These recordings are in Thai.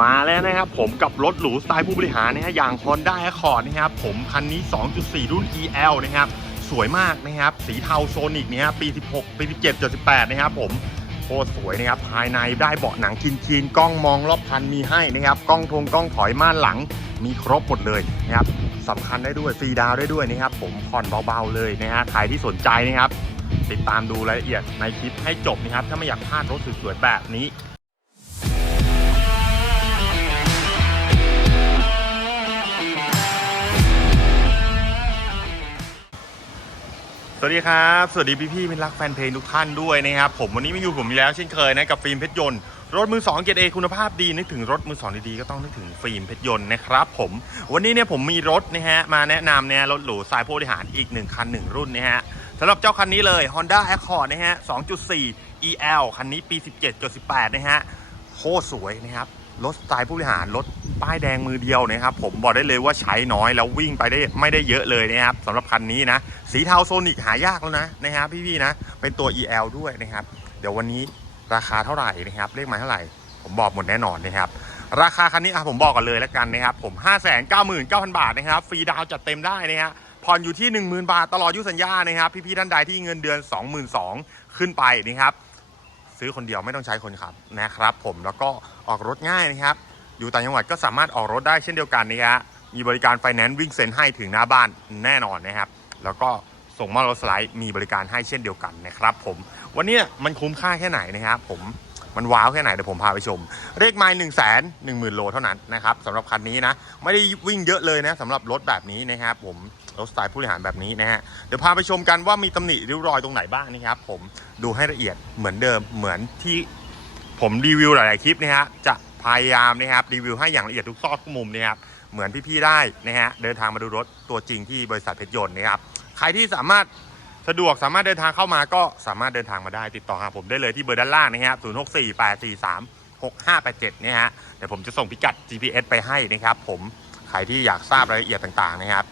มาแล้วนะครับผมกับรถหรูสไตล์ผู้บริหารนะฮะอย่าง Honda Accord นะครับผมคันนี้ 2.4 รุ่น EL นะครับสวยมากนะครับสีเทาโซนิกนะครับปี 16 ปี 17 78 นะครับผมโคตรสวยนะครับภายในได้เบาะหนังชินๆกล้องมองรอบคันมีให้นะครับกล้องทงกล้องถอยม่านหลังมีครบหมดเลยนะครับสำคัญได้ด้วยฟรีดาวได้ด้วยนะครับผมผ่อนเบาๆเลยนะฮะใครที่สนใจนะครับติดตามดูรายละเอียดในคลิปให้จบนะครับถ้าไม่อยากพลาดรถสวยๆแบบนี้ วัสดีครับ สวัสดีพี่ๆเป็นรักแฟนเพลงทุกท่านด้วยนะครับ ผมวันนี้มาอยู่ผมอีกแล้วเช่นเคยนะกับฟิล์มเพชรยนต์รถมือ2เกียร์เอคุณภาพดีนึกถึงรถมือ2ดีๆก็ต้องนึกถึงฟิล์มเพชรยนต์นะครับผมวันนี้เนี่ยผมมีรถนะฮะมาแนะนำเนี่ยรถหรูสายผู้บริหารอีกหนึ่งคันหนึ่งรุ่นนะฮะสำหรับเจ้าคันนี้เลย Honda Accord นะฮะ2.4 EL คันนี้ปี 17.18 นะฮะโคตรสวยนะครับ รถสไตล์ผู้บริหารรถป้ายแดงมือเดียวนะครับผมบอกได้เลยว่าใช้น้อยแล้ววิ่งไปได้ไม่ได้เยอะเลยนะครับสำหรับคันนี้นะ สีเทาโซนิกหายากแล้วนะนะครับพี่ๆนะ เป็นตัว EL ด้วยนะครับ เดี๋ยววันนี้ราคาเท่าไหร่นะครับ เลขหมายเท่าไหร่ ผมบอกหมดแน่นอนนะครับ ราคาคันนี้อะผมบอกกันเลยแล้วกันนะครับผม 5 9 9 0 0 0 บาทนะครับฟรีดาวจัดเต็มได้นะฮะผ่อนอยู่ที่ 10,000 บาทตลอดอยุสัญญานะครับพี่ๆท่านใดที่เงินเดือน 22,000ขึ้นไปนะครับ ซื้อคนเดียวไม่ต้องใช้คนขับนะครับ ผมแล้วก็ออกรถง่ายนะครับ อยู่ต่างจังหวัดก็สามารถออกรถได้เช่นเดียวกันนะฮะมีบริการไฟแนนซ์วิ่งเซ็นให้ถึงหน้าบ้านแน่นอนนะครับ แล้วก็ส่งมอบรถสไลด์มีบริการให้เช่นเดียวกันนะครับ ผมวันนี้มันคุ้มค่าแค่ไหนนะครับผมมันว้าวแค่ไหนเดี๋ยวผมพาไปชม เลขไมล์หนึ่งแสนหนึ่งหมื่นโลเท่านั้นนะครับสำหรับคันนี้นะ ไม่ได้วิ่งเยอะเลยนะสำหรับรถแบบนี้นะครับผม รถสไตล์ผู้บริหารแบบนี้นะฮะ เดี๋ยวพาไปชมกันว่ามีตำหนิริ้วรอยตรงไหนบ้างนะครับ ผมดูให้ละเอียดเหมือนเดิมเหมือนที่ผมรีวิวหลาย ๆ คลิปนะฮะจะพยายามนะครับรีวิวให้อย่างละเอียดทุกซอกทุกมุมนะครับเหมือนพี่ ๆ ได้นะฮะเดินทางมาดูรถตัวจริงที่บริษัทเพชรยนต์นะครับใครที่สามารถสะดวกสามารถเดินทางเข้ามาก็สามารถเดินทางมาได้ติดต่อหาผมได้เลยที่เบอร์ด้านล่างนะครับ0 6 4 8 4 3 6 5 8 7เนี่ยฮะเดี๋ยวผมจะส่งพิกัด GPS ไปให้นะครับผมใครที่อยากทราบรายละเอียดต่าง ๆ นะครับ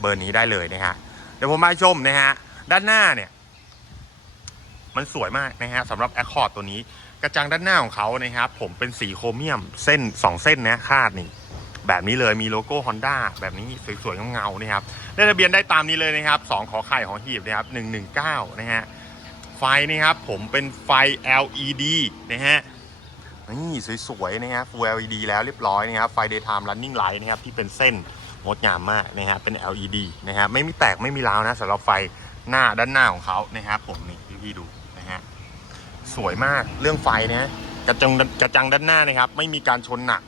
เบอร์นี้ได้เลยนะฮะเดี๋ยวผมมาชมนะฮะด้านหน้าเนี่ย มันสวยมากนะฮะสำหรับ Accord ตัวนี้ กระจังด้านหน้าของเขานะครับผมเป็นสีโครเมียมเส้น 2 เส้นนะคาดนี่แบบนี้เลยมีโลโก้ Honda แบบนี้สวยๆเงาๆนะครับได้ทะเบียนได้ตามนี้เลยนะครับ2ขอไข่ของหีบนะครับ119 นะฮะไฟนี่ครับผมเป็นไฟ LED นะฮะนี่สวยๆนะฮะ Full LED แล้วเรียบร้อยนะครับไฟ daytime running light นะครับที่เป็นเส้น งดงามมากนะฮะเป็น LED นะฮะไม่มีแตกไม่มีร้าวนะสำหรับไฟหน้าด้านหน้าของเขานะครับผมนี่พี่ดูนะฮะสวยมากเรื่องไฟนะกระจังกระจังด้านหน้านะครับ ไม่มีการชนหนัก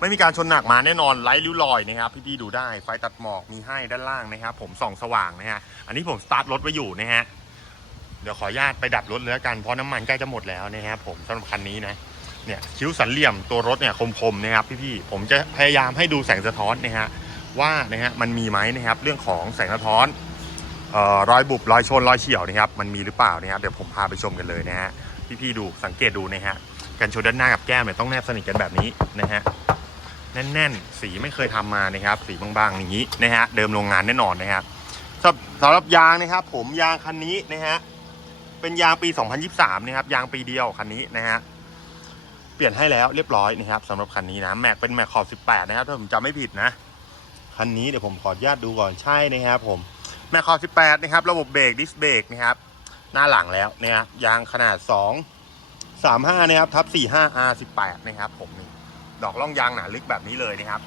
ไม่มีการชนหนักมาแน่นอนไร้ริ้วรอยนะครับ พี่ๆดูได้ไฟตัดหมอกมีให้ด้านล่างนะครับ ผมส่องสว่างนะฮะอันนี้ผมสตาร์ทรถไว้อยู่นะฮะเดี๋ยวขออนุญาตไปดับรถเลยละกันเพราะน้ำมันใกล้จะหมดแล้วนะครับผมสำหรับคันนี้นะ เนี่ยคิ้วสันเหลี่ยมตัวรถเนี่ยคมๆนะครับพี่ๆผมจะพยายามให้ดูแสงสะท้อนนะฮะว่านะฮะมันมีไหมนะครับ เรื่องของแสงสะท้อนออรอยบุบรอยชนรอยเฉียวนะครับ มันมีหรือเปล่านะครับเดี๋ยวผมพาไปชมกันเลยนะฮะพี่ๆดูสังเกตดูนะฮะกันชนด้านหน้ากับแก้มเนี่ยต้องแนบสนิทกันแบบนี้นะฮะแน่นๆ สีไม่เคยทำมานะครับ สีบางๆอย่างนี้นะฮะเดิมโรงงานแน่นอนนะครับสำหรับสำหรับยางนะครับ ผมยางคันนี้นะฮะเป็นยางปี 2023 นะครับ ยางปีเดียวคันนี้นะฮะ เปลี่ยนให้แล้วเรียบร้อยนะครับสำหรับคันนี้นะแม็กเป็นแม็กขอบ 18 นะครับถ้าผมจำไม่ผิดนะคันนี้เดี๋ยวผมขออนุญาตดูก่อนใช่นะครับผมแมคคอบ18 นะครับ ระบบเบรกดิสเบรกนะครับหน้าหลังแล้วนะครับยางขนาด 2 35 นะครับทับ 45 R18 นะครับผมนี่ดอกล่องยางหนาลึกแบบนี้เลยนะครับ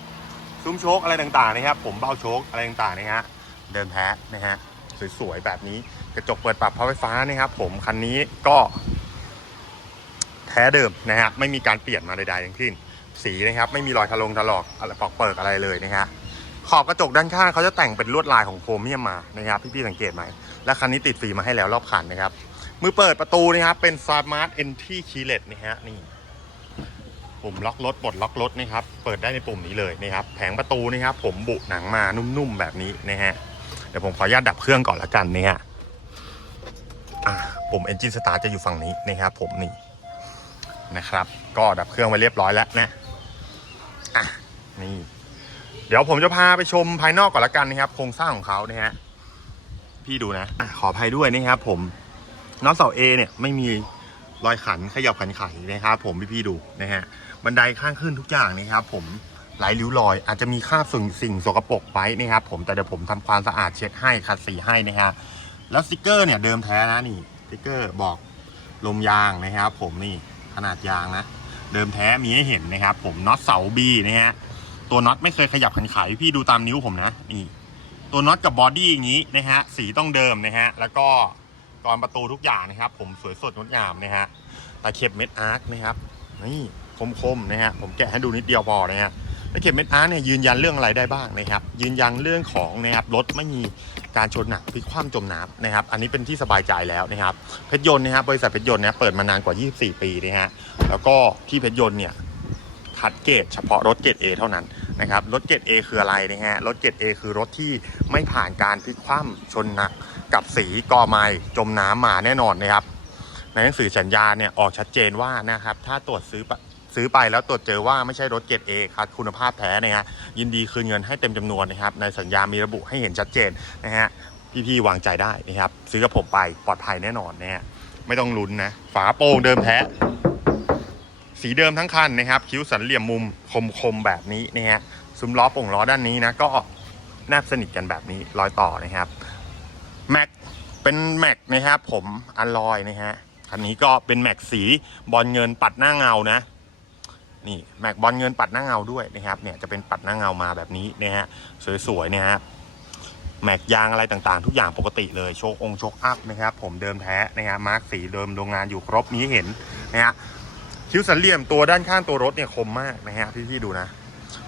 ซุ้มโชคอะไรต่างๆนะครับ ผมเบ้าโชคอะไรต่างๆนะฮะเดินแพ้นะฮะสวยๆแบบนี้กระจกเปิดปรับพับไฟฟ้านะครับ ผมคันนี้ก็ แท้เดิมนะฮะไม่มีการเปลี่ยนมาใดๆทั้งสิ้น สีนะครับไม่มีรอยทะลงถลอกอะไรปอกเปิกอะไรเลยนะฮะขอบกระจกด้านข้างเขาจะแต่งเป็นลวดลายของโครเมียมมานะครับพี่ๆสังเกตไหมและคันนี้ติดฟิล์มมาให้แล้วรอบคันนะครับมือเปิดประตูนะครับเป็น Smart Entry Keyless นะฮะนี่ปุ่มล็อกรถปลดล็อกรถนะครับเปิดได้ในปุ่มนี้เลยนะครับแผงประตูนะครับผมบุหนังมานุ่มๆแบบนี้นะฮะเดี๋ยวผมขออนุญาตดับเครื่องก่อนละกันนะฮะอะปุ่ม Engine Start จะอยู่ฝั่งนี้นะครับผมนี่ นะครับ ก็ดับเครื่องไว้เรียบร้อยแล้วนะอะนี่ เดี๋ยวผมจะพาไปชมภายนอกก่อนละกันนะครับ โครงสร้างของเขานะฮะพี่ดูนะอะขออภัยด้วยนะครับ ผมน็อตเสา A เนี่ยไม่มีรอยขันขยับขันไขนะครับ ผมพี่ๆดูนะฮะบันไดข้างขึ้นทุกอย่างนะครับ ผมไร้ริ้วรอยอาจจะมีคราบสิ่งสิ่งสกปรกไว้นะครับผมแต่เดี๋ยวผมทำความสะอาดเช็ดให้ขัดสีให้นะฮะแล้วสติกเกอร์เนี่ยเดิมแท้นะนี่สติกเกอร์บอกลมยางนะครับ ผมนี่ ขนาดยางนะ เดิมแท้มีให้เห็นนะครับ ผมน็อตเสาบีนะฮะตัวน็อตไม่เคยขยับขันไขพี่ดูตามนิ้วผมนะนี่ตัวน็อตกับบอดี้อย่างนี้นะฮะสีต้องเดิมนะฮะแล้วก็กรอนประตูทุกอย่างนะครับ ผมสวยสดงดงามนะฮะตะเข็บเม็ดอาร์คนะครับนี่คมๆนะฮะผมแกะให้ดูนิดเดียวพอนะฮะตะเข็บเม็ดอาร์คเนี่ยยืนยันเรื่องอะไรได้บ้างนะครับ ยืนยันเรื่องของนะครับรถไม่มี การชนหนักพลิกคว่ำจมน้ำนะครับ อันนี้เป็นที่สบายใจแล้วนะครับ เพชรยนต์นะครับบริษัทเพชรยนต์เนี่ยเปิดมานานกว่า 24 ปีนะฮะ แล้วก็ที่เพชรยนต์เนี่ยคัดเกรดเฉพาะรถเกรด A เท่านั้นนะครับรถเกรด A คืออะไรนะฮะรถเกรด A คือรถที่ไม่ผ่านการพลิกคว่ำชนหนักกับสีกอไม้จมน้ำมาแน่นอนนะครับในหนังสือสัญญาเนี่ยออกชัดเจนว่านะครับถ้าตรวจซื้อ ซื้อไปแล้วตรวจเจอว่าไม่ใช่รถเกรด A คัดคุณภาพแท้นะฮะยินดีคืนเงินให้เต็มจำนวนนะครับในสัญญามีระบุให้เห็นชัดเจนนะฮะพี่ๆวางใจได้นะครับซื้อกับผมไปปลอดภัยแน่นอนนะฮะไม่ต้องลุ้นนะฝาโปร่งเดิมแท้สีเดิมทั้งคันนะครับคิ้วสันเหลี่ยมมุมคมๆแบบนี้นะฮะซุ้มล้อโป่งล้อด้านนี้นะก็แนบสนิทกันแบบนี้รอยต่อนะครับแม็กเป็นแม็กนะครับผมอันลอยนะฮะคันนี้ก็เป็นแม็กสีบอลเงินปัดหน้าเงานะ นี่แม็กบอลเงินปัดหน้าเงาด้วยนะครับเนี่ยจะเป็นปัดหน้าเงามาแบบนี้นะฮะสวยๆเนี่ยฮะแม็กยางอะไรต่างๆ ทุกอย่างปกติเลยโชคองโชคอัพนะครับผมเดิมแท้นะฮะมาร์กสีเดิมโรงงานอยู่ครบมีเห็นนะฮะคิ้วสันเหลี่ยมตัวด้านข้างตัวรถเนี่ยคมมากนะฮะพี่ๆดูนะ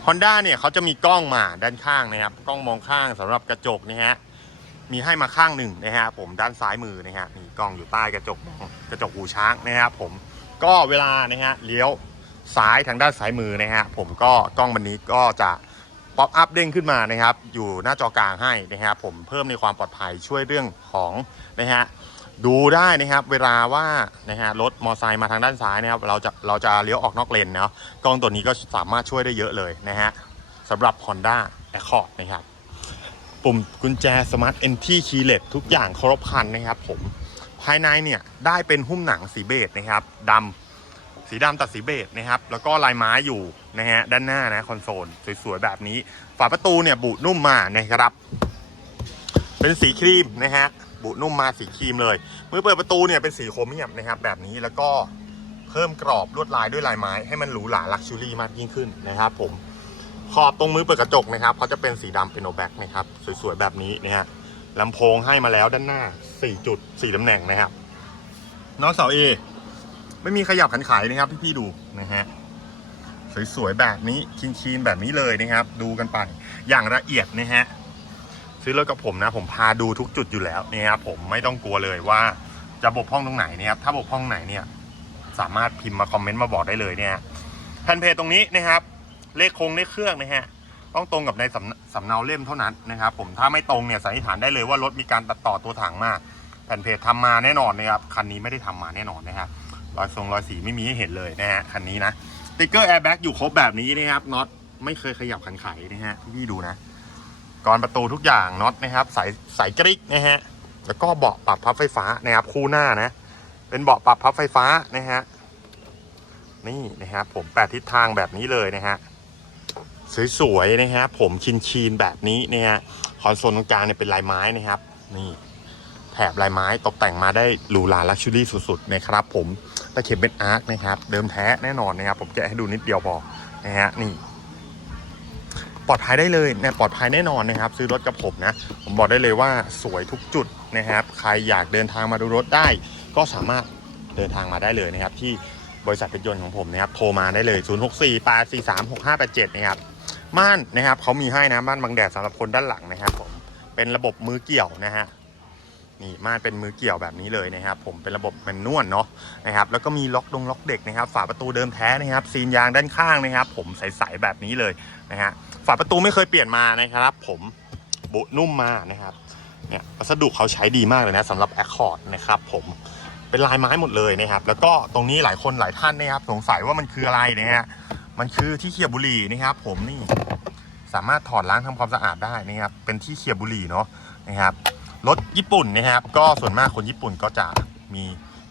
Honda เนี่ยเขาจะมีกล้องมาด้านข้างนะครับกล้องมองข้างสำหรับกระจกนะฮะมีให้มาข้างหนึ่งนะฮะผมด้านซ้ายมือนะฮะมีกล้องอยู่ใต้กระจกมองกระจกหูช้างนะครับผมก็เวลานะฮะเลี้ยว ซ้ายทางด้านซ้ายมือนะฮะผมก็กล้องบันนี้ก็จะป๊อปอัพเด้งขึ้นมานะครับอยู่หน้าจอกลางให้นะฮะผมเพิ่มในความปลอดภัยช่วยเรื่องของนะฮะดูได้นะครับเวลาว่านะฮะรถมอเตอร์ไซค์มาทางด้านซ้ายนะครับเราจะเราจะเลี้ยวออกนอกเลนเนาะกล้องตัวนี้ก็สามารถช่วยได้เยอะเลยนะฮะสำหรับ Honda Accord นะครับปุ่มกุญแจ Smart Entry Keyless ทุกอย่างครบครันนะครับผมภายในเนี่ยได้เป็นหุ้มหนังสีเบจนะครับดำ สีดำตัดสีเบจนะครับ แล้วก็ลายไม้อยู่นะฮะด้านหน้านะคอนโซลสวยๆแบบนี้ ฝาประตูเนี่ยบุนุ่มมานะครับ เป็นสีครีมนะฮะบุนุ่มมาสีครีมเลยมือเปิดประตูเนี่ยเป็นสีโครเมียมนะครับ แบบนี้แล้วก็เพิ่มกรอบลวดลายด้วยลายไม้ให้มันหรูหราลักชูรี่มากยิ่งขึ้นนะครับ ผมขอบตรงมือเปิดกระจกนะครับเขาจะเป็นสีดำเป็นโนแบ็กนะครับสวยๆแบบนี้นะฮะลำโพงให้มาแล้วด้านหน้า 4 จุด 4ตำแหน่งนะครับน้องเสาเอ ไม่มีขยับขันไขนะครับพี่ๆดูนะฮะสวยๆแบบนี้คีนๆแบบนี้เลยนะครับ ดูกันไปอย่างละเอียดนะฮะซื้อรถกับผมนะ ผมพาดูทุกจุดอยู่แล้วนะครับผมไม่ต้องกลัวเลยว่าจะบกพร่องตรงไหนนะครับถ้าบกพร่องไหนเนี่ยสามารถพิมพ์มาคอมเมนต์มาบอกได้เลยเนี่ยแผ่นเพจตรงนี้นะครับ เลขคงเลขเครื่องนะฮะต้องตรงกับในสำสำเนาเล่มเท่านั้นนะครับ ผมถ้าไม่ตรงเนี่ยสันนิษฐานได้เลยว่ารถมีการตัดต่อตัวถังมาแผ่นเพจทำมาแน่นอนนะครับคันนี้ไม่ได้ทำมาแน่นอนนะครับ รอยทรงรอยสีไม่มีให้เห็นเลยนะฮะคันนี้นะสติ๊กเกอร์แอร์แบ็กอยู่ครบแบบนี้นะครับน็อตไม่เคยขยับขันไขนะฮะพี่ดูนะกรอนประตูทุกอย่างน็อตนะครับใสใสกริกนะฮะแล้วก็เบาะปรับพับไฟฟ้านะครับคู่หน้านะ เป็นเบาะปรับพับไฟฟ้านะฮะนี่นะครับผมแปดทิศทางแบบนี้เลยนะฮะสวยๆนะฮะผมชินๆแบบนี้นะฮะคอนโซลตรงกลางเนี่ยเป็นลายไม้นะครับ นี่แถบลายไม้ตกแต่งมาได้หรูหราลักชัวรี่สุดๆนะครับผม ตะเข็บเป็นอาร์คนะครับ เดิมแท้แน่นอนนะครับ ผมแกะให้ดูนิดเดียวพอนะฮะนี่ ปลอดภัยได้เลยเนี่ยปลอดภัยแน่นอนนะครับ ซื้อรถกับผมนะ ผมบอกได้เลยว่าสวยทุกจุดนะครับ ใครอยากเดินทางมาดูรถได้ ก็สามารถเดินทางมาได้เลยนะครับ ที่บริษัทเป็นยนต์ของผมนะครับ โทรมาได้เลย 0 6 4 8 4 3 6 5 8 7 นะครับม่านนะครับเขามีให้นะม่านบังแดดสำหรับคนด้านหลังนะครับผมเป็นระบบมือเกี่ยวนะฮะ นี่ม่านเป็นมือเกี่ยวแบบนี้เลยนะครับ ผมเป็นระบบแมนนวลเนาะนะครับ แล้วก็มีล็อกดงล็อกเด็กนะครับ ฝาประตูเดิมแท้นะครับ ซีนยางด้านข้างนะครับ ผมใสๆแบบนี้เลยนะฮะฝาประตูไม่เคยเปลี่ยนมานะครับ ผมบุนุ่มมานะครับเนี่ยวัสดุเขาใช้ดีมากเลยนะสำหรับ Accord นะครับ ผมเป็นลายไม้หมดเลยนะครับ แล้วก็ตรงนี้หลายคนหลายท่านนะครับ สงสัยว่ามันคืออะไรนะฮะมันคือที่เขี่ยบุหรี่นะครับ ผมนี่สามารถถอดล้างทำความสะอาดได้นะครับ เป็นที่เขี่ยบุหรี่เนาะนะครับ รถญี่ปุ่นนะครับ ก็ส่วนมากคนญี่ปุ่นก็จะมี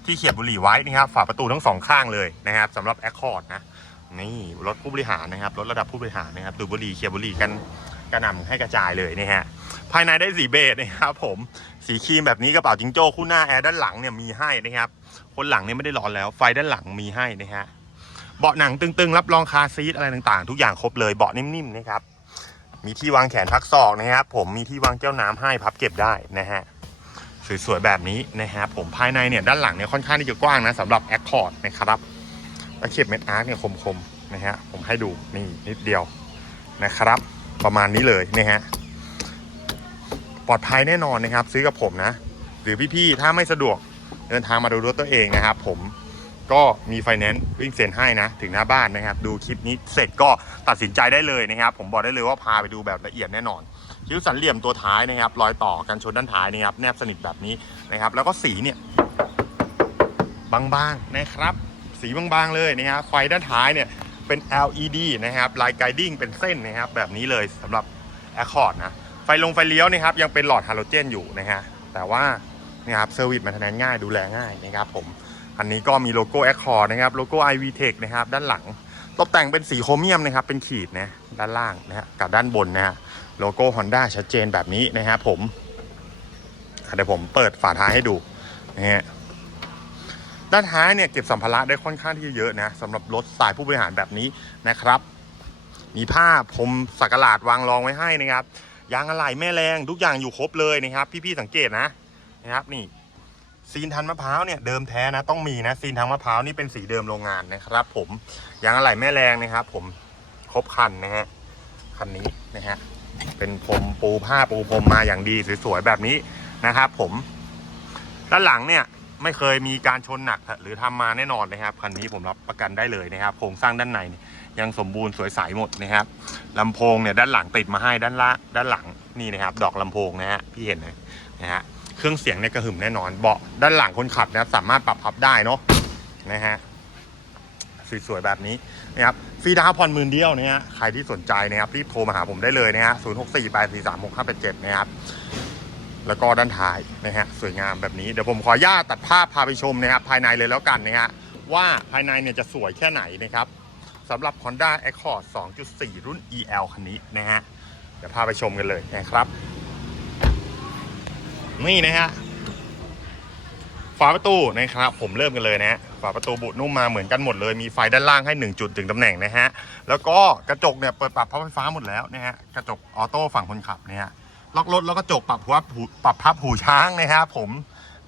ที่เขี่ยบุหรี่ไว้นะครับ ฝาประตูทั้งสองข้างเลยนะครับสำหรับ Accord นะนี่รถผู้บริหารนะครับรถระดับผู้บริหารนะครับดูบุหรี่เคลียร์บุหรี่กันกระหน่ำให้กระจายเลยนะฮะภายในได้สีเบจนะครับผมสีครีมแบบนี้กระเป๋าจิงโจ้คู่หน้าแอร์ด้านหลังเนี่ยมีให้นะครับ คนหลังเนี่ยไม่ได้ร้อนแล้ว ไฟด้านหลังมีให้นะฮะเบาะหนังตึงๆ รับรองคาซีทอะไรต่างๆ ทุกอย่างครบเลยเบาะนิ่มๆนะครับ มีที่วางแขนพักศอกนะครับ ผมมีที่วางแก้วน้ำให้พับเก็บได้นะฮะสวยๆแบบนี้นะฮะผมภายในเนี่ยด้านหลังเนี่ยค่อนข้างที่จะกว้างนะสำหรับแอคคอร์ดนะครับตะเข็บเม็ดอาร์คเนี่ยคมๆนะฮะผมให้ดูนี่นิดเดียวนะครับ ประมาณนี้เลยนะฮะปลอดภัยแน่นอนนะครับ ซื้อกับผมนะ หรือพี่ๆถ้าไม่สะดวกเดินทางมาดูรถตัวเองนะครับผม ก็มีไฟแนนซ์วิ่งเซ็นให้นะ ถึงหน้าบ้านนะครับ ดูคลิปนี้เสร็จก็ตัดสินใจได้เลยนะครับ ผมบอกได้เลยว่าพาไปดูแบบละเอียดแน่นอน คิ้วสันเหลี่ยมตัวท้ายนะครับรอยต่อกันชนด้านท้ายนะครับแนบสนิทแบบนี้นะครับ แล้วก็สีเนี่ยบางๆนะครับ สีบางๆเลยนะครับไฟด้านท้ายเนี่ยเป็น LED นะครับลายไกดิ้งเป็นเส้นนะครับแบบนี้เลยสำหรับ Accord นะไฟลงไฟเลี้ยวนะครับยังเป็นหลอดฮาโลเจนอยู่นะฮะแต่ว่านี่ครับเซอร์วิสมันทนง่ายดูแลง่ายนะครับผม อันนี้ก็มีโลโก้ Accord นะครับโลโก้ IV Tech นะครับด้านหลัง ตกแต่งเป็นสีโครเมียมนะครับเป็นขีดนะด้านล่างนะฮะกับด้านบนนะฮะโลโก้ Honda ชัดเจนแบบนี้นะครับผมเดี๋ยวผมเปิดฝาท้ายให้ดูนะฮะด้านท้ายเนี่ยเก็บสัมภาระได้ค่อนข้างที่จะเยอะนะสำหรับรถสายผู้บริหารแบบนี้นะครับ มีผ้าพรมสักหลาดวางรองไว้ให้นะครับยางอะไหล่แม่แรงทุกอย่างอยู่ครบเลยนะครับ พี่ๆสังเกตนะนะครับนี่ ซีนทันมะพร้าวเนี่ยเดิมแท้นะต้องมีนะซีนทันมะพร้าวนี่เป็นสีเดิมโรงงานนะครับผมยางอะไหล่แม่แรงนะครับผมครบคันนะฮะคันนี้นะฮะเป็นพรมปูผ้าปูพรมมาอย่างดีสวยๆแบบนี้นะครับผมด้านหลังเนี่ยไม่เคยมีการชนหนักหรือทำมาแน่นอนนะครับคันนี้ผมรับประกันได้เลยนะครับโครงสร้างด้านในนยังสมบูรณ์สวยใสหมดนะครับลำโพงเนี่ยด้านหลังติดมาให้ด้านละด้านหลังนี่นะครับ ดอกลำโพงนะฮะพี่เห็นไหมนะฮะ เครื่องเสียงเนี่ยกระหึ่มแน่นอน เบาะด้านหลังคนขับนะครับสามารถปรับพับได้เนาะนะฮะสวยๆแบบนี้นะครับฟรีดาวน์ผ่อนหมื่นเดียวนะฮะใครที่สนใจนะครับรีบโทรมาหาผมได้เลยนะฮะศูนย์หกสี่แปดสี่สามหกห้าแปดเจ็ดนะครับแล้วก็ด้านท้ายนะฮะสวยงามแบบนี้เดี๋ยวผมขออนุญาตตัดภาพพาไปชมนะครับภายในเลยแล้วกันนะฮะว่าภายในเนี่ยจะสวยแค่ไหนนะครับสำหรับ Honda Accord 2.4 รุ่น EL คันนี้นะฮะเดี๋ยวพาไปชมกันเลยนะครับ นี่นะฮะฝาประตูนะครับ ผมเริ่มกันเลยนะฮะฝาประตูบุนุ่มมาเหมือนกันหมดเลย มีไฟด้านล่างให้ 1 จุดถึงตำแหน่งนะฮะ แล้วก็กระจกเนี่ยเปิดปรับพับไฟฟ้าหมดแล้วนะฮะ กระจกออโต้ฝั่งคนขับเนะฮะล็อกรถแล้วก็กระจกปรับพับหูปรับพับหูช้างนะฮะผม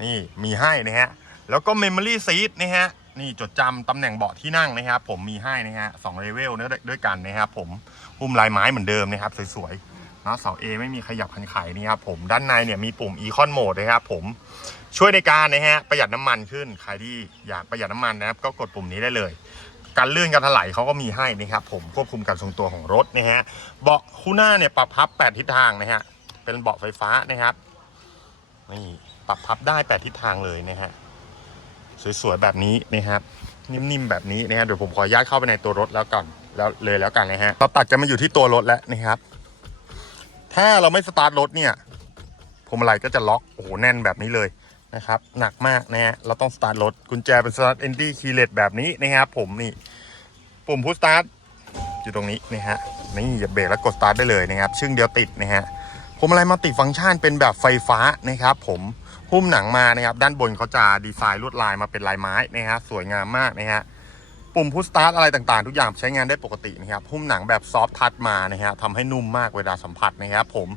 นี่มีให้นะฮะ แล้วก็ Memory Seat นะฮะนี่จดจำตำแหน่งเบาะที่นั่งนะครับผมมีให้นะฮะสองเลเวลนะด้วยกันนะครับผมหุ้มลายไม้เหมือนเดิมนะครับสวยๆ นะเสา A ไม่มีขยับคันไขนี่ครับผมด้านในเนี่ยมีปุ่ม Econ Mode นะครับผมช่วยในการนะฮะประหยัดน้ำมันขึ้นใครที่อยากประหยัดน้ำมันนะครับก็กดปุ่มนี้ได้เลยการลื่นการถลายเขาก็มีให้นะครับผมควบคุมการทรงตัวของรถนะฮะเบาะคู่หน้าเนี่ยปรับพับ 8 ทิศทางนะฮะเป็นเบาะไฟฟ้านะครับนี่ปรับพับได้ 8 ทิศทางเลยนะฮะสวยๆแบบนี้นะครับนิ่มๆแบบนี้นะครับเดี๋ยวผมขออนุญาตเข้าไปในตัวรถแล้วก่อนแล้วเลยแล้วกันนะฮะเราตัดจะมาอยู่ที่ตัวรถแล้วนะครับ ถ้าเราไม่สตาร์ทรถเนี่ยพวงมาลัยก็จะล็อกโอ้โหแน่นแบบนี้เลยนะครับหนักมากนะฮะเราต้องสตาร์ทรถกุญแจเป็นสตาร์ทเอนดี้คีเลสแบบนี้นะครับผมนี่ปุ่มพุชสตาร์ทอยู่ตรงนี้นะฮะนี่อย่าเบรกแล้วกดสตาร์ทได้เลยนะครับชึ่งเดียวติดนะฮะพวงมาลัยมัลติฟังก์ชันเป็นแบบไฟฟ้านะครับผมหุ้มหนังมานะครับด้านบนเขาจะดีไซน์ลวดลายมาเป็นลายไม้นะฮะสวยงามมากนะฮะ ปุ่มพุชสตาร์ทอะไรต่างๆ ทุกอย่างใช้งานได้ปกตินะครับหุ้มหนังแบบซอฟทัชมานะฮะทำให้นุ่มมากเวลาสัมผัสนะครับผม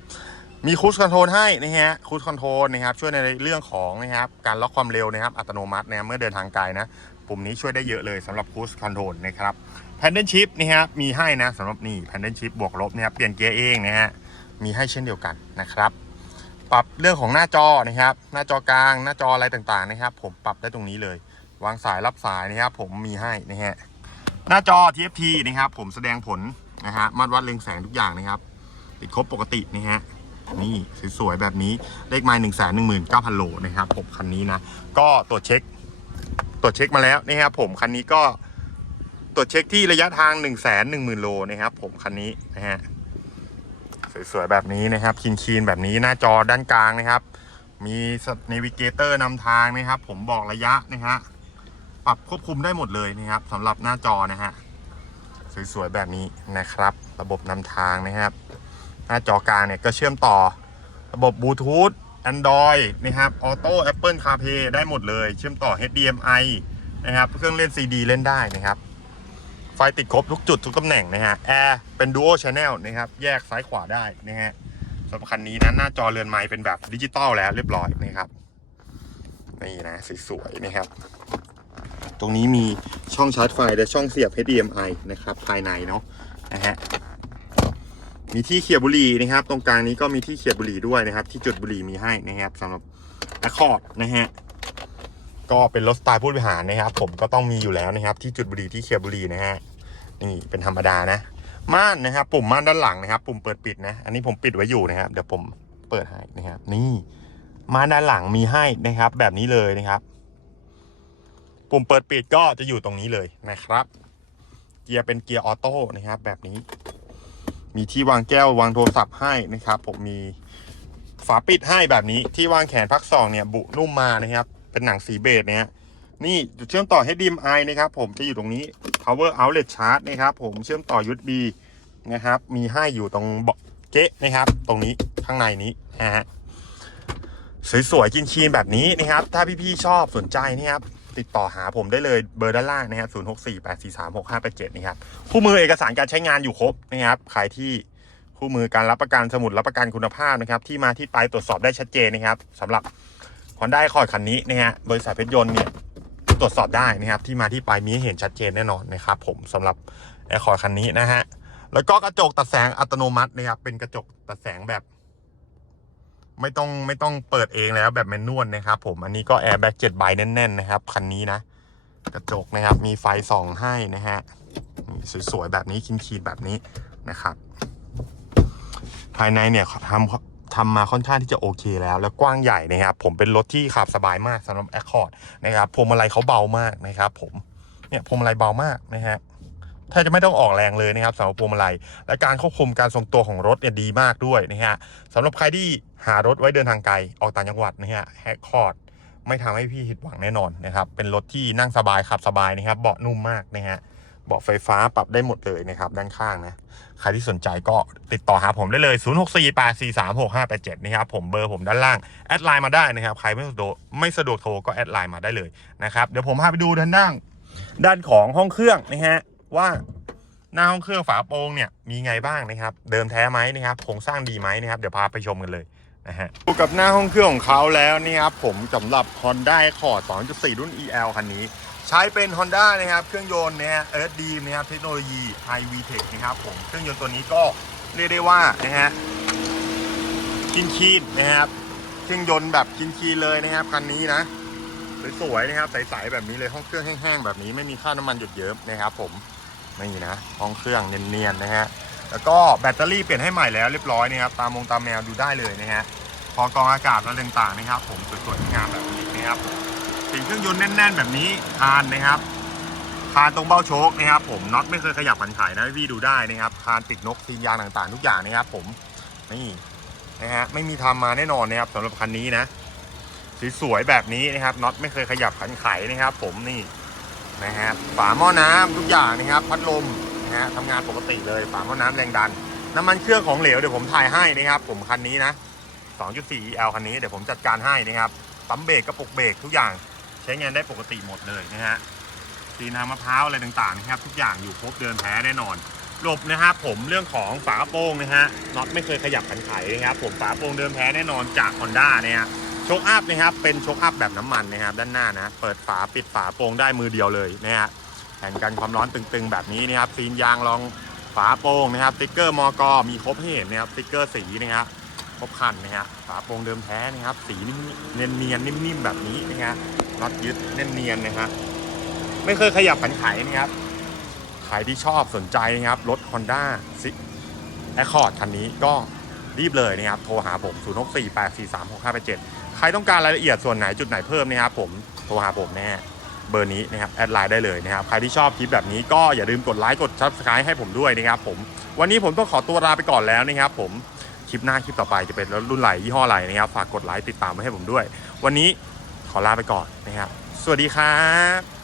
มีคู i คอนโทรลให้นะฮะคู i คอนโทรลนะครับช่วยในเรื่องของนะครับการล็อกความเร็วนะครับอัตโนมัตินะเมื่อเดินทางไกลนะปุ่มนี้ช่วยได้เยอะเลยสำหรับคู i คอนโทรลนะครับแพนเดิลชิพนี่ครับมีให้นะสำหรับนี่แพนเดิลชิพบวกลบนะครับเปลี่ยนเกียร์เองนะฮะมีให้เช่นเดียวกันนะครับปรับเรื่องของหน้าจอนะครับหน้าจอกลางหน้าจออะไรต่างๆนะครับ ผมปรับได้ตรงนี้เลย วางสายรับสายนะครับ ผมมีให้นะฮะหน้าจอ TFT นะครับ ผมแสดงผลนะฮะมาตรวัดเรืองแสงทุกอย่างนะครับ ติดครบปกตินะฮะนี่สวยๆแบบนี้เลขไม้หนึ่งแสนหนึ่งหมื่นเก้าพันโลนะครับผมคันนี้นะก็ตรวจเช็ค ตรวจเช็คมาแล้วนะครับผมคันนี้ก็ตรวจเช็คที่ระยะทาง1นึ่งแสนหนึ่งหมื่นโลนะครับ ผมคันนี้นะฮะสวยๆแบบนี้นะครับคีนๆแบบนี้หน้าจอด้านกลางนะครับ มีนวิเกเตอร์นำทางนะครับ ผมบอกระยะนะฮะ ปรับควบคุมได้หมดเลยนะครับสำหรับหน้าจอนะฮะสวยๆแบบนี้นะครับ ระบบนำทางนะครับ หน้าจอกลางเนี่ยก็เชื่อมต่อ ระบบบลูทูธ Android นะครับออโต้ Apple CarPlay ได้หมดเลย เชื่อมต่อ HDMI นะครับเครื่องเล่น CD เล่นได้นะครับ ไฟติดครบทุกจุดทุกตำแหน่งนะฮะแอร์เป็น Dual Channel นะครับ แยกซ้ายขวาได้นะฮะสำหรับคันนี้นะหน้าจอเรือนไม้เป็นแบบดิจิตอลแล้วเรียบร้อยนะครับนี่นะสวยๆนะครับ ตรงนี้มีช่องชาร์จไฟและช่องเสียบ HDMI นะครับ ภายในเนาะนะฮะมีที่เขียบบุหรี่นะครับ ตรงกลางนี้ก็มีที่เขียบบุหรี่ด้วยนะครับ ที่จุดบุหรี่มีให้นะครับสำหรับ Accord นะฮะก็เป็นรถสไตล์ผู้บริหารนะครับ ผมก็ต้องมีอยู่แล้วนะครับ ที่จุดบุหรี่ที่เขียบบุหรี่นะฮะนี่เป็นธรรมดานะ ม่านนะครับ ปุ่มม่านด้านหลังนะครับ ปุ่มเปิดปิดนะ อันนี้ผมปิดไว้อยู่นะครับ เดี๋ยวผมเปิดให้นะครับ นี่ม่านด้านหลังมีให้นะครับ แบบนี้เลยนะครับ ปุ่มเปิดปิดก็จะอยู่ตรงนี้เลยนะครับ เกียร์เป็นเกียร์ออโต้นะครับ แบบนี้ มีที่วางแก้ววางโทรศัพท์ให้นะครับ ผมมีฝาปิดให้แบบนี้ที่วางแขนพักสองเนี่ย บุนุ่มมานะครับ เป็นหนังสีเบจเนะฮะนี่จุดเชื่อมต่อ HDMI นะครับ ผมจะอยู่ตรงนี้ power outlet charge นะครับ ผมเชื่อมต่อ USB นะครับ มีให้อยู่ตรงเบาะเก๊ะนะครับ ตรงนี้ข้างในนี้นะฮะสวยๆกินคีนแบบนี้นะครับ ถ้าพี่ๆชอบสนใจนะครับ ติดต่อหาผมได้เลยเบอร์ด้านล่างนะครับ0 6 4 8 4 3 6 5 8 7นะครับคู่มือเอกสารการใช้งานอยู่ครบนะครับใครที่คู่มือการรับประกันสมุดรับประกันคุณภาพนะครับ ที่มาที่ไปตรวจสอบได้ชัดเจนนะครับสำหรับ Honda Accord คันนี้นะฮะบริษัทเพชรยนต์เนี่ยตรวจสอบได้นะครับ ที่มาที่ไปมีเห็นชัดเจนแน่นอนนะครับผมสำหรับ Accord คันนี้นะฮะแล้วก็กระจกตัดแสงอัตโนมัตินะครับเป็นกระจกตัดแสงแบบ ไม่ต้องไม่ต้องเปิดเองแล้วแบบแมนนวลนะครับผมอันนี้ก็แอร์แบ็กเจ็ดใบแน่นๆนะครับคันนี้นะ กระจกนะครับมีไฟส่องให้นะฮะสวยๆแบบนี้คีนๆแบบนี้นะครับ ภายในเนี่ยทำทำมาค่อนข้างที่จะโอเคแล้ว แล้วกว้างใหญ่นะครับ ผมเป็นรถที่ขับสบายมากสำหรับ Accord นะครับพวงมาลัยเขาเบามากนะครับ ผมเนี่ยพวงมาลัยเบามากนะฮะ แทบจะไม่ต้องออกแรงเลยนะครับสำหรับพวงมาลัย และการควบคุมการทรงตัวของรถเนี่ยดีมากด้วยนะฮะสำหรับใครที่หารถไว้เดินทางไกลออกต่างจังหวัดนะฮะ Accord ไม่ทำให้พี่ผิดหวังแน่นอนนะครับ เป็นรถที่นั่งสบายขับสบายนะครับเบาะนุ่มมากนะฮะเบาะไฟฟ้าปรับได้หมดเลยนะครับ ด้านข้างนะ ใครที่สนใจก็ติดต่อหาผมได้เลย 0648436587 นะครับ ผมเบอร์ผมด้านล่าง แอดไลน์มาได้นะครับ ใครไม่สะดวกไม่สะดวกโทรก็แอดไลน์มาได้เลยนะครับ เดี๋ยวผมพาไปดูด้านด้านด้านของห้องเครื่องนะฮะ ว่าหน้าห้องเครื่องฝาโปร่งเนี่ยมีไงบ้างนะครับ เดิมแท้ไหมนะครับโครงสร้างดีไหมนะครับเดี๋ยวพาไปชมกันเลยนะฮะดูกับหน้าห้องเครื่องของเขาแล้วนี่ครับผมสำหรับ Honda Accord 2.4 รุ่น EL คันนี้ ใช้เป็น Honda นะครับ เครื่องยนต์นะฮะเอิร์ธดีนะครับเทคโนโลยี High VTEC นะครับผมเครื่องยนต์ตัวนี้ก็เรียกได้ว่านะฮะคินคีนๆนะครับเครื่องยนต์แบบคินคีเลยนะครับคันนี้นะสวยๆนะครับใสๆแบบนี้เลยห้องเครื่องแห้งๆแบบนี้ไม่มีค่าน้ำมันหยดเยิ้มนะครับผม นี่นะห้องเครื่องเนียนๆนะฮะแล้วก็แบตเตอรี่เปลี่ยนให้ใหม่แล้วเรียบร้อยนะครับตามมงตามแมวดูได้เลยนะฮะพอกรองอากาศและต่างๆนะครับ ผมสวยๆงามแบบนี้นะครับสิ่งเครื่องยนต์แน่น ๆ แบบนี้คานนะครับคานตรงเบ้าโชคนะครับ ผมน็อตไม่เคยขยับผันถ่ายนะพี่ดูได้นะครับคานติดนกซีนยางต่างๆ ทุกอย่างนะครับ ผมนี่นะฮะไม่มีทำมาแน่นอนนะครับสำหรับคันนี้นะสวยๆแบบนี้นะครับน็อตไม่เคยขยับผันไขนะครับ ผมนี่ นะฮะฝาหม้อน้ำทุกอย่างนะครับ พัดลมนะฮะทำงานปกติเลยฝาหม้อน้ำแรงดัน น้ำมันเครื่องของเหลวเดี๋ยวผมถ่ายให้นะครับ ผมคันนี้นะ 2.4 EL คันนี้เดี๋ยวผมจัดการให้นะครับปั๊มเบรกกระปุกเบรกทุกอย่างใช้งานได้ปกติหมดเลยนะฮะตีน้ำมะพร้าวอะไรต่างๆนะครับ ทุกอย่างอยู่ครบเดินแท้แน่นอนหลบนะครับผมเรื่องของฝากระโปรงนะฮะน็อตไม่เคยขยับขันไขนะครับผมฝากระโปรงเดิมแท้แน่นอนจาก Honda เนี่ย โชคอัพนะครับเป็นโชคอัพแบบน้ำมันนะครับด้านหน้านะเปิดฝาปิดฝาโปรงได้มือเดียวเลยนะฮะแผ่นกันความร้อนตึงๆ แบบนี้นะครับซีนยางรองฝาโปรงนะครับสติ๊กเกอร์มอกมีครบให้เห็นนะครับสติ๊กเกอร์สีนะครับครบคันนะฮะฝาโปรงเดิมแท้นะครับสีนิ่มเนียนๆนิ่มๆแบบนี้นะฮะน็อตยึดเนียนๆนะฮะไม่เคยขยับผันไขนะครับใครที่ชอบสนใจนะครับรถ Honda ซิแอคคอร์ดคันนี้ก็รีบเลยนะครับ โทรหาผม 0 6 4 8 4 3 6 5 8 7 ใครต้องการรายละเอียดส่วนไหนจุดไหนเพิ่มนะครับผมโทรหาผมแน่เบอร์นี้นะครับแอดไลน์ได้เลยนะครับใครที่ชอบคลิปแบบนี้ก็อย่าลืมกดไลค์กดซับสไครต์ให้ผมด้วยนะครับผมวันนี้ผมต้องขอตัวลาไปก่อนแล้วนะครับผมคลิปหน้าคลิปต่อไปจะเป็นรถรุ่นไหลยี่ห้ออะไรนะครับฝากกดไลค์ติดตามไว้ให้ผมด้วย วันนี้ขอลาไปก่อนนะครับสวัสดีครับ